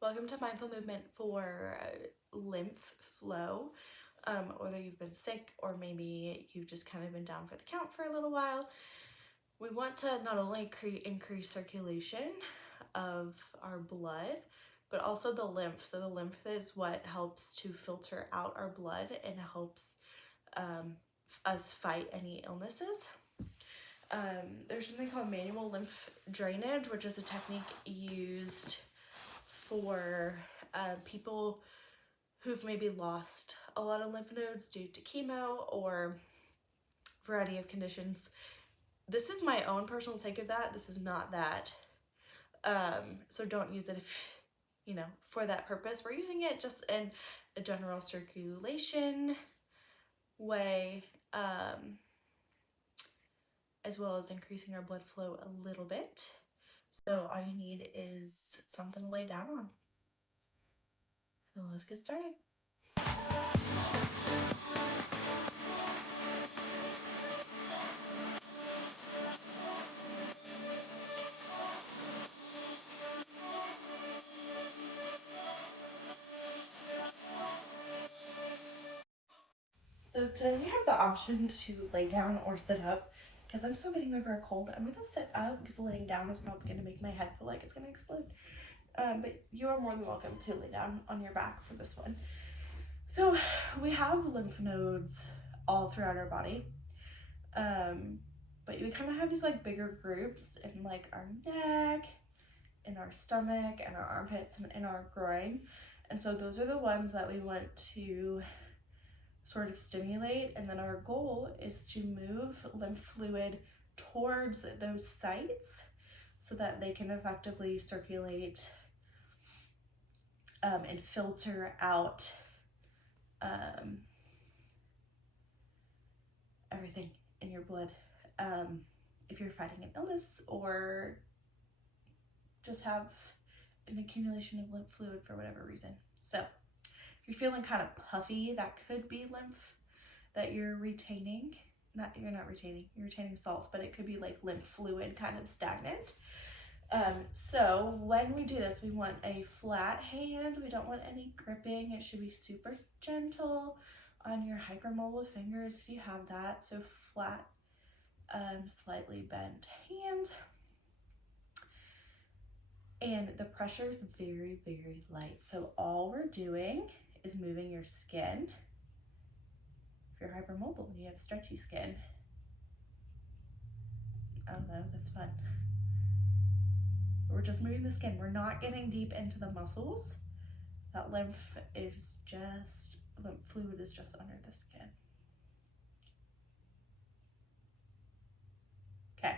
Welcome to Mindful Movement for lymph flow. Whether you've been sick or maybe you've just kind of been down for the count for a little while, we want to not only increase circulation of our blood, but also the lymph. So the lymph is what helps to filter out our blood and helps us fight any illnesses. There's something called manual lymph drainage, which is a technique used for people who've maybe lost a lot of lymph nodes due to chemo or a variety of conditions. This is my own personal take of that. This is not that. So don't use it if, for that purpose. We're using it just in a general circulation way, as well as increasing our blood flow a little bit. So all you need is something to lay down on. So let's get started. So today we have the option to lay down or sit up. Because I'm still getting over a cold, I'm going to sit up because laying down is probably going to make my head feel like it's going to explode. But you are more than welcome to lay down on your back for this one. So we have lymph nodes all throughout our body. But we kind of have these like bigger groups in like our neck, in our stomach, and our armpits, and in our groin. And so those are the ones that we want to sort of stimulate, and then our goal is to move lymph fluid towards those sites so that they can effectively circulate and filter out everything in your blood. If you're fighting an illness or just have an accumulation of lymph fluid for whatever reason. So if you're feeling kind of puffy, that could be lymph that you're retaining. You're retaining salts, but it could be like lymph fluid kind of stagnant. So when we do this, we want a flat hand. We don't want any gripping. It should be super gentle on your hypermobile fingers if you have that. So flat, slightly bent hand. And the pressure is very, very light. So all we're doing is moving your skin. If you're hypermobile, you have stretchy skin. I don't know, that's fun. We're just moving the skin. We're not getting deep into the muscles. That lymph fluid is just under the skin. Okay,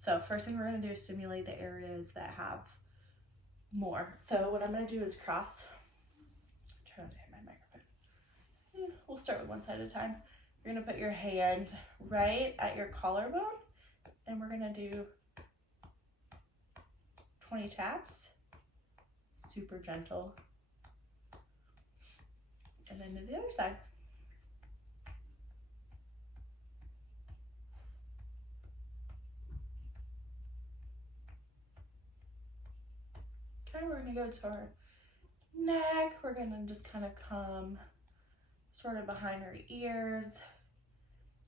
so first thing we're gonna do is stimulate the areas that have more. So what I'm gonna do is cross. Try not to hit my microphone. We'll start with one side at a time. You're gonna put your hand right at your collarbone, and we're gonna do 20 taps, super gentle. And then to the other side. Okay, we're gonna go to our neck. We're gonna just kind of come sort of behind our ears.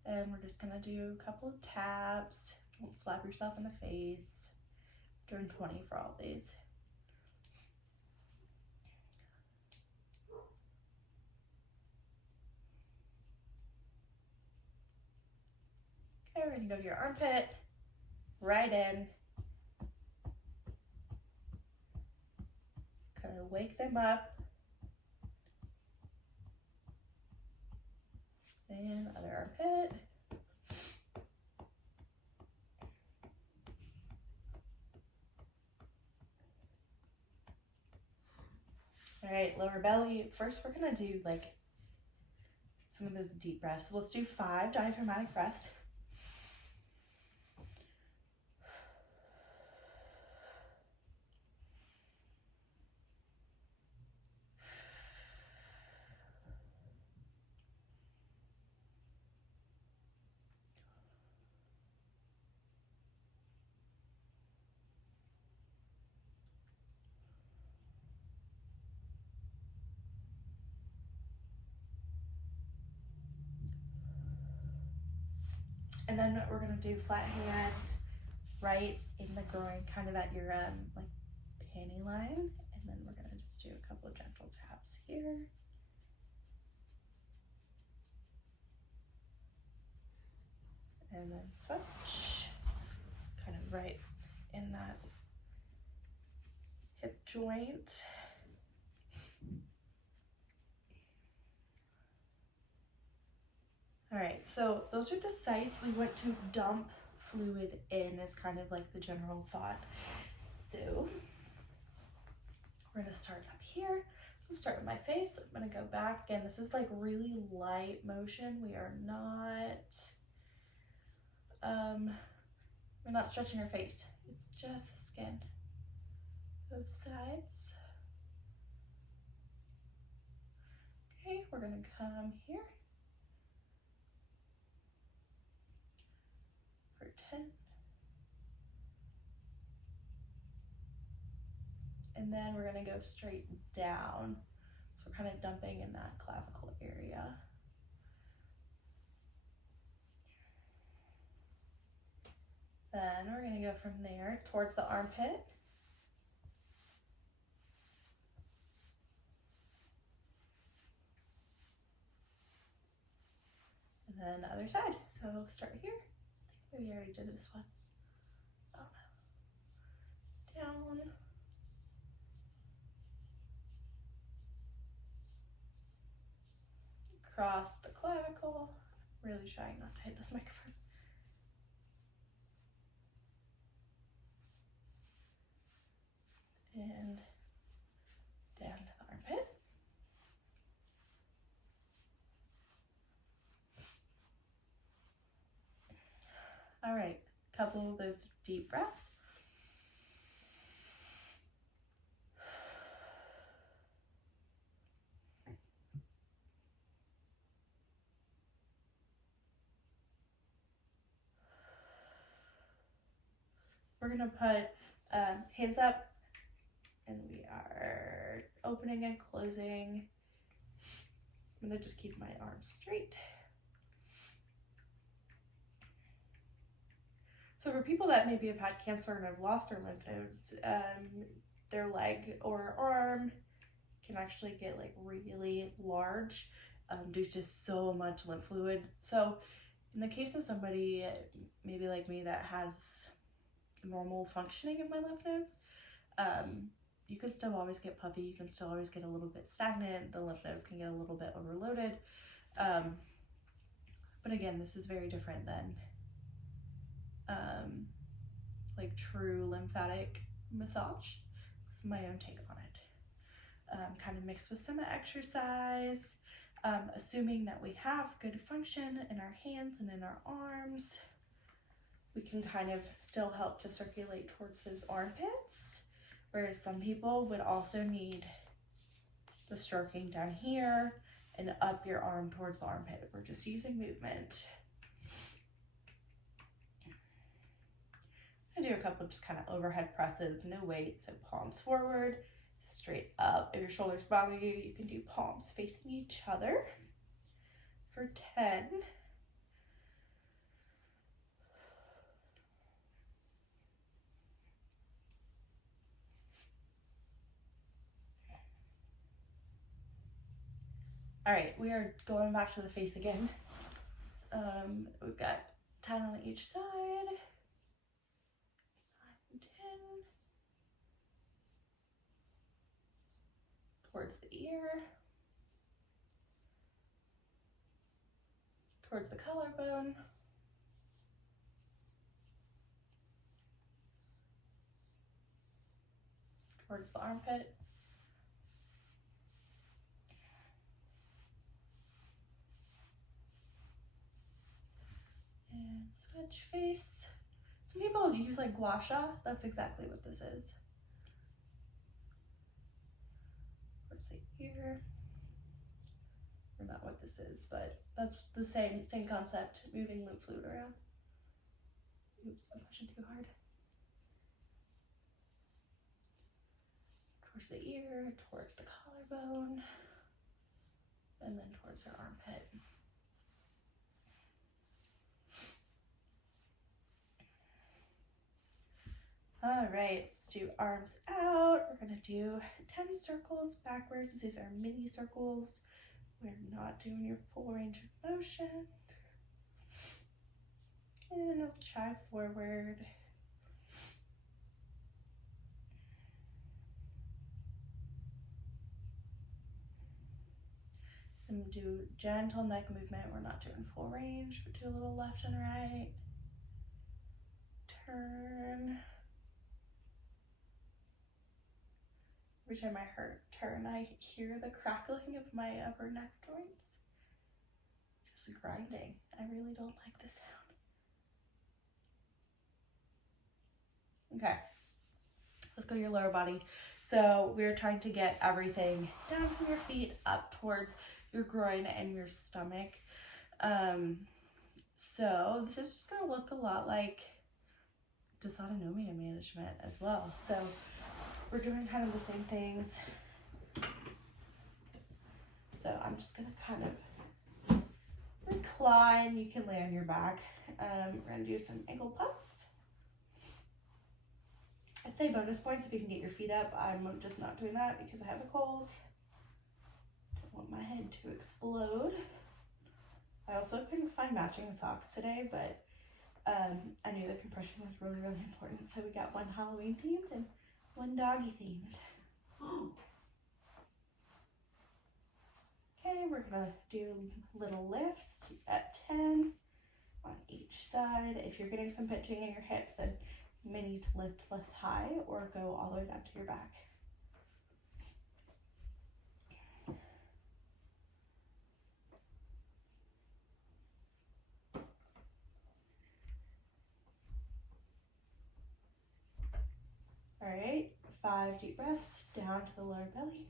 And we're just gonna do a couple of taps. Don't slap yourself in the face. Doing 20 for all these. Okay, we're gonna go to your armpit, right in. Kind of wake them up. And other armpit. All right, lower belly. First, we're gonna do like some of those deep breaths. So let's do 5 diaphragmatic breaths. And then we're gonna do flat hand right in the groin, kind of at your like panty line. And then we're gonna just do a couple of gentle taps here. And then switch, kind of right in that hip joint. All right, so those are the sites we want to dump fluid in, is kind of like the general thought. So we're gonna start up here. I'm gonna start with my face. I'm gonna go back. Again, this is like really light motion. We're not stretching our face. It's just the skin. Both sides. Okay, we're gonna come here for 10. And then we're gonna go straight down. So we're kind of dumping in that clavicle area. Then we're gonna go from there towards the armpit. And then the other side. So start here. Maybe I already did this one. Up, down. Across the clavicle. Really trying not to hit this microphone. And down to the armpit. All right, a couple of those deep breaths. We're gonna put hands up, and we are opening and closing. I'm gonna just keep my arms straight. So for people that maybe have had cancer and have lost their lymph nodes, their leg or arm can actually get like really large due to so much lymph fluid. So in the case of somebody maybe like me that has normal functioning of my lymph nodes, you can still always get puffy, you can still always get a little bit stagnant, the lymph nodes can get a little bit overloaded. But again, this is very different than like true lymphatic massage. This is my own take on it. Kind of mixed with some exercise, assuming that we have good function in our hands and in our arms. We can kind of still help to circulate towards those armpits, whereas some people would also need the stroking down here and up your arm towards the armpit. We're just using movement. I do a couple just kind of overhead presses, no weight, so palms forward, straight up. If your shoulders bother you, you can do palms facing each other for 10. All right, we are going back to the face again. We've got 10 on each side. 5 and 10. Towards the ear. Towards the collarbone. Towards the armpit. And switch face. Some people use like gua sha. That's exactly what this is. Towards the ear. Or not what this is, but that's the same concept, moving lymph fluid around. Oops, I'm pushing too hard. Towards the ear, towards the collarbone, and then towards her armpit. All right, let's do arms out. We're gonna do 10 circles backwards. These are mini circles. We're not doing your full range of motion. And I'll try forward. And do gentle neck movement. We're not doing full range, but do a little left and right. Turn. Every time I turn, I hear the crackling of my upper neck joints. Just grinding. I really don't like the sound. Okay, let's go to your lower body. So we're trying to get everything down from your feet up towards your groin and your stomach. So this is just gonna look a lot like dysautonomia management as well. So we're doing kind of the same things. So I'm just gonna kind of recline. You can lay on your back. We're gonna do some ankle pumps. I'd say bonus points if you can get your feet up. I'm just not doing that because I have a cold. Don't want my head to explode. I also couldn't find matching socks today, but I knew the compression was really, really important. So we got one Halloween themed and one doggy themed. Okay, we're gonna do little lifts at 10 on each side. If you're getting some pinching in your hips, then you may need to lift less high or go all the way down to your back. All right, 5 deep breaths down to the lower belly.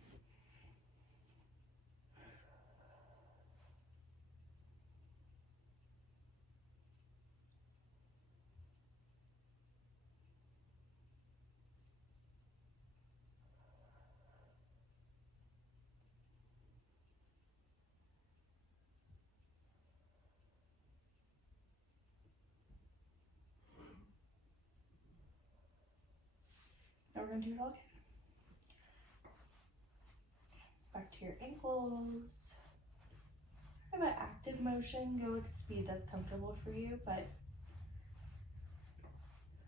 Now we're gonna do it all again. Back to your ankles. Kind of an active motion. Go at a speed that's comfortable for you, but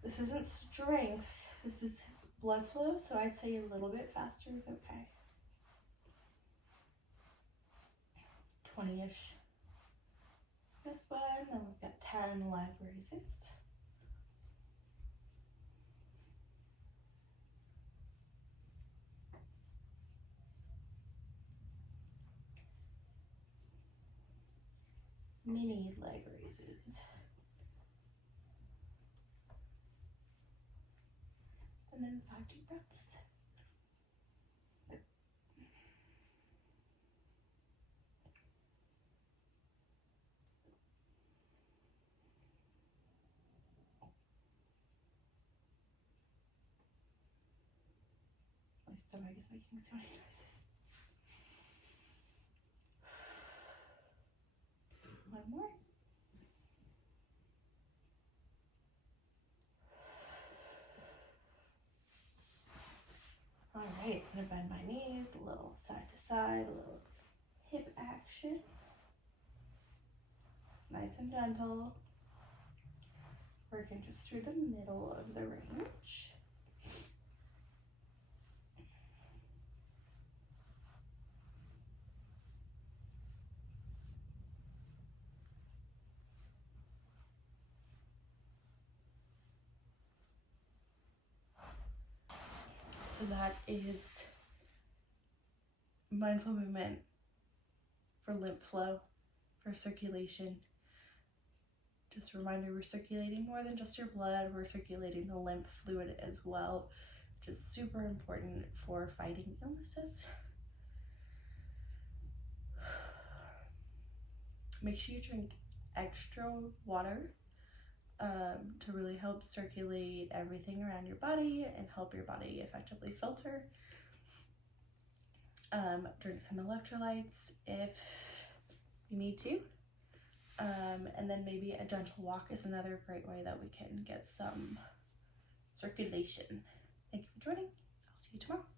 this isn't strength. This is blood flow, so I'd say a little bit faster is okay. 20-ish. This one, then we've got 10 leg raises. Mini leg raises. And then 5 deep breaths. My stomach is making so many noises. One more. All right, I'm gonna bend my knees, a little side to side, a little hip action. Nice and gentle. Working just through the middle of the range. So that is mindful movement for lymph flow, for circulation. Just a reminder, we're circulating more than just your blood, we're circulating the lymph fluid as well, which is super important for fighting illnesses. Make sure you drink extra water to really help circulate everything around your body and help your body effectively filter. Drink some electrolytes if you need to. And then maybe a gentle walk is another great way that we can get some circulation. Thank you for joining. I'll see you tomorrow.